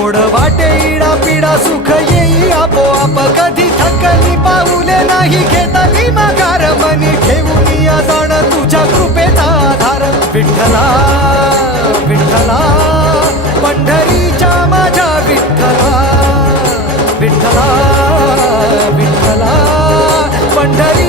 गोड वाटे इडा पिडा सुख येई आपोआप कधी थकली पाऊले नाही मी माघार मनी ठेवून जाण तुझ्या कृपेचा आधार विठ्ठला विठ्ठला पंढरीच्या माझ्या विठ्ठला विठ्ठला विठ्ठला पंढरी